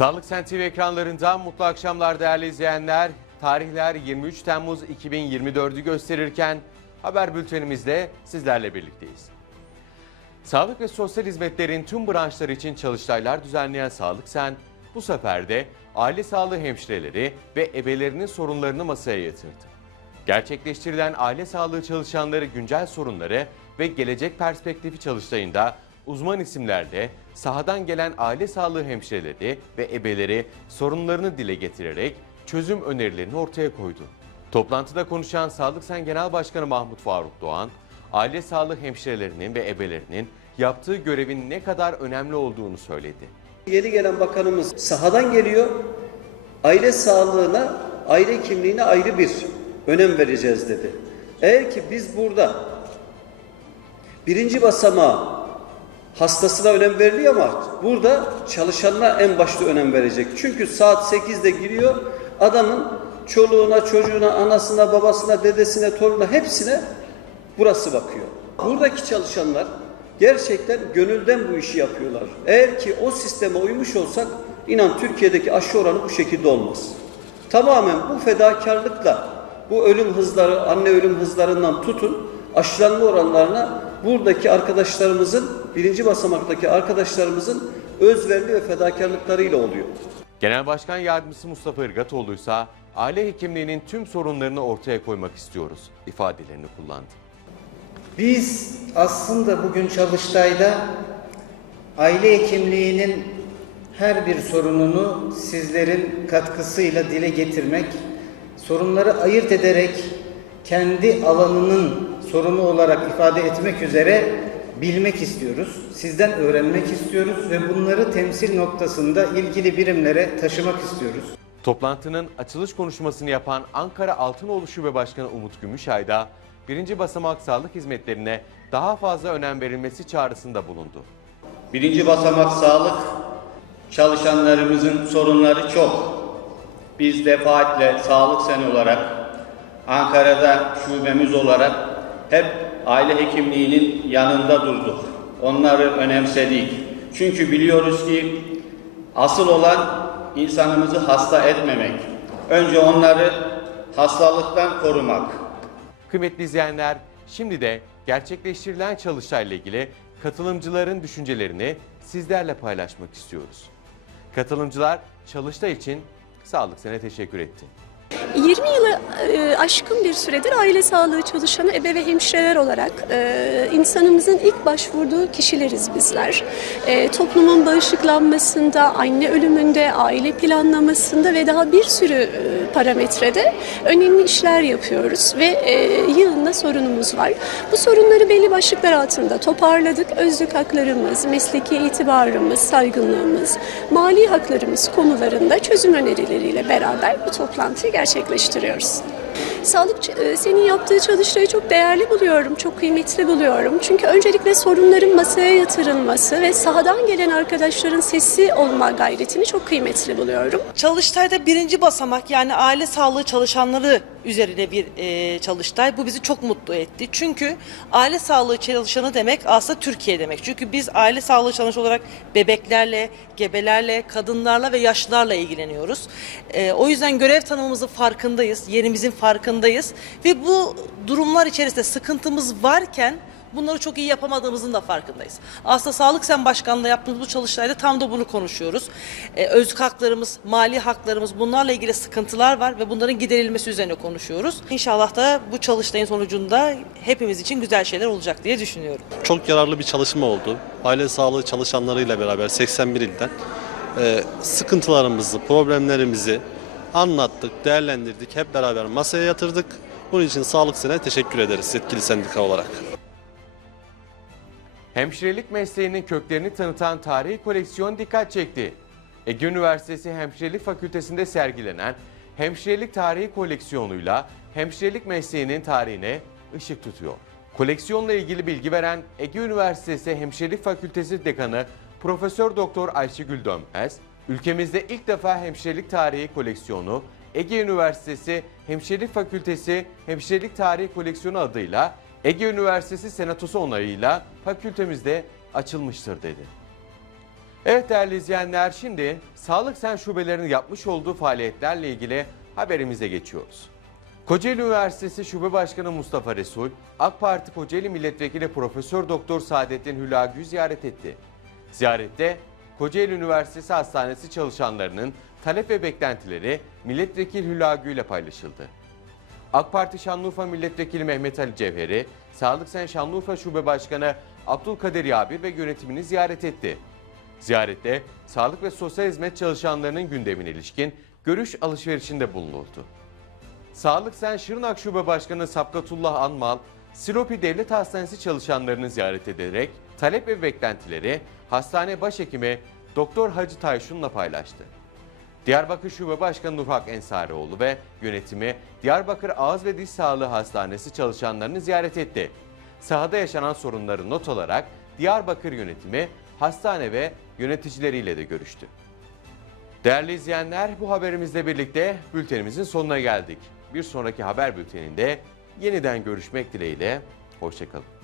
Sağlık Sen TV ekranlarından mutlu akşamlar değerli izleyenler. Tarihler 23 Temmuz 2024'ü gösterirken haber bültenimizde sizlerle birlikteyiz. Sağlık ve sosyal hizmetlerin tüm branşları için çalıştaylar düzenleyen Sağlık Sen, bu sefer de aile sağlığı hemşireleri ve ebelerinin sorunlarını masaya yatırdı. Gerçekleştirilen aile sağlığı çalışanları güncel sorunları ve gelecek perspektifi çalıştayında uzman isimlerle sahadan gelen aile sağlığı hemşireleri ve ebeleri sorunlarını dile getirerek çözüm önerilerini ortaya koydu. Toplantıda konuşan Sağlık Sen Genel Başkanı Mahmut Faruk Doğan, aile sağlığı hemşirelerinin ve ebelerinin yaptığı görevin ne kadar önemli olduğunu söyledi. Yeni gelen bakanımız sahadan geliyor. Aile sağlığına, aile kimliğine ayrı bir önem vereceğiz dedi. Eğer ki biz burada birinci basamağa hastasına önem veriliyor ama burada çalışanına en başta önem verecek. Çünkü saat 8'de giriyor adamın çoluğuna, çocuğuna, anasına, babasına, dedesine, torununa hepsine burası bakıyor. Buradaki çalışanlar gerçekten gönülden bu işi yapıyorlar. Eğer ki o sisteme uymuş olsak inan Türkiye'deki aşı oranı bu şekilde olmaz. Tamamen bu fedakarlıkla bu ölüm hızları, anne ölüm hızlarından tutun aşılanma oranlarına buradaki arkadaşlarımızın, birinci basamaktaki arkadaşlarımızın özverili ve fedakarlıklarıyla oluyor. Genel Başkan Yardımcısı Mustafa Irgatoğlu ise aile hekimliğinin tüm sorunlarını ortaya koymak istiyoruz ifadelerini kullandı. Biz aslında bugün Çalıştay'da aile hekimliğinin her bir sorununu sizlerin katkısıyla dile getirmek, sorunları ayırt ederek kendi alanının sorunu olarak ifade etmek üzere bilmek istiyoruz. Sizden öğrenmek istiyoruz ve bunları temsil noktasında ilgili birimlere taşımak istiyoruz. Toplantının açılış konuşmasını yapan Ankara Altınoğlu Şube Başkanı Umut Gümüşay da birinci basamak sağlık hizmetlerine daha fazla önem verilmesi çağrısında bulundu. Birinci basamak sağlık çalışanlarımızın sorunları çok. Biz defaatle sağlık sen olarak Ankara'da şubemiz olarak hep aile hekimliğinin yanında durduk. Onları önemsedik. Çünkü biliyoruz ki asıl olan insanımızı hasta etmemek. Önce onları hastalıktan korumak. Kıymetli izleyenler, şimdi de gerçekleştirilen çalıştayla ilgili katılımcıların düşüncelerini sizlerle paylaşmak istiyoruz. Katılımcılar çalıştay için Sağlık Sen'e teşekkür etti. 20 yılı e, aşkın bir süredir aile sağlığı çalışanı ebe ve hemşireler olarak e, insanımızın ilk başvurduğu kişileriz bizler. E, toplumun bağışıklanmasında, anne ölümünde, aile planlamasında ve daha bir sürü parametrede önemli işler yapıyoruz ve yığınla sorunumuz var. Bu sorunları belli başlıklar altında toparladık. Özlük haklarımız, mesleki itibarımız, saygınlığımız, mali haklarımız konularında çözüm önerileriyle beraber bu toplantıyı gerçekleştiriyoruz. Sağlık e, senin yaptığı çalıştayı çok değerli buluyorum, çok kıymetli buluyorum. Çünkü öncelikle sorunların masaya yatırılması ve sahadan gelen arkadaşların sesi olma gayretini çok kıymetli buluyorum. Çalıştay'da birinci basamak yani aile sağlığı çalışanları üzerine bir e, çalıştay. Bu bizi çok mutlu etti. Çünkü aile sağlığı çalışanı demek aslında Türkiye demek. Çünkü biz aile sağlığı çalışanı olarak bebeklerle, gebelerle, kadınlarla ve yaşlılarla ilgileniyoruz. E, o yüzden görev tanımımızın farkındayız, yerimizin farkındayız ve bu durumlar içerisinde sıkıntımız varken bunları çok iyi yapamadığımızın da farkındayız. Aslında Sağlık Sen Başkanlığı yaptığımız bu çalıştayda tam da bunu konuşuyoruz. Ee, özlük haklarımız, mali haklarımız bunlarla ilgili sıkıntılar var ve bunların giderilmesi üzerine konuşuyoruz. İnşallah da bu çalıştayın sonucunda hepimiz için güzel şeyler olacak diye düşünüyorum. Çok yararlı bir çalışma oldu. Aile sağlığı çalışanlarıyla beraber 81 ilden e, sıkıntılarımızı, problemlerimizi anlattık, değerlendirdik, hep beraber masaya yatırdık. Bunun için Sağlık Sen'e teşekkür ederiz yetkili sendika olarak. Hemşirelik mesleğinin köklerini tanıtan tarihi koleksiyon dikkat çekti. Ege Üniversitesi Hemşirelik Fakültesi'nde sergilenen hemşirelik tarihi koleksiyonuyla hemşirelik mesleğinin tarihine ışık tutuyor. Koleksiyonla ilgili bilgi veren Ege Üniversitesi Hemşirelik Fakültesi Dekanı Profesör Doktor Ayşegül Dönmez, ülkemizde ilk defa hemşirelik tarihi koleksiyonu Ege Üniversitesi Hemşirelik Fakültesi Hemşirelik Tarihi Koleksiyonu adıyla Ege Üniversitesi Senatosu onayıyla fakültemizde açılmıştır dedi. Evet değerli izleyenler şimdi Sağlık Sen şubelerinin yapmış olduğu faaliyetlerle ilgili haberimize geçiyoruz. Kocaeli Üniversitesi Şube Başkanı Mustafa Resul, AK Parti Kocaeli Milletvekili Profesör Doktor Saadettin Hülagü'yü ziyaret etti. Ziyarette Kocaeli Üniversitesi Hastanesi çalışanlarının talep ve beklentileri Milletvekili Hülagü ile paylaşıldı. AK Parti Şanlıurfa Milletvekili Mehmet Ali Cevheri, Sağlık Sen Şanlıurfa Şube Başkanı Abdülkadir Yabir ve yönetimini ziyaret etti. Ziyarette sağlık ve sosyal hizmet çalışanlarının gündemine ilişkin görüş alışverişinde bulunuldu. Sağlık Sen Şırnak Şube Başkanı Sapkatullah Anmal, Silopi Devlet Hastanesi çalışanlarını ziyaret ederek talep ve beklentileri hastane başhekimi Doktor Hacı Tayşun'la paylaştı. Diyarbakır Şube Başkanı Nurhak Ensarioğlu ve yönetimi Diyarbakır Ağız ve Diş Sağlığı Hastanesi çalışanlarını ziyaret etti. Sahada yaşanan sorunları not alarak Diyarbakır yönetimi hastane ve yöneticileriyle de görüştü. Değerli izleyenler bu haberimizle birlikte bültenimizin sonuna geldik. Bir sonraki haber bülteninde yeniden görüşmek dileğiyle. Hoşçakalın.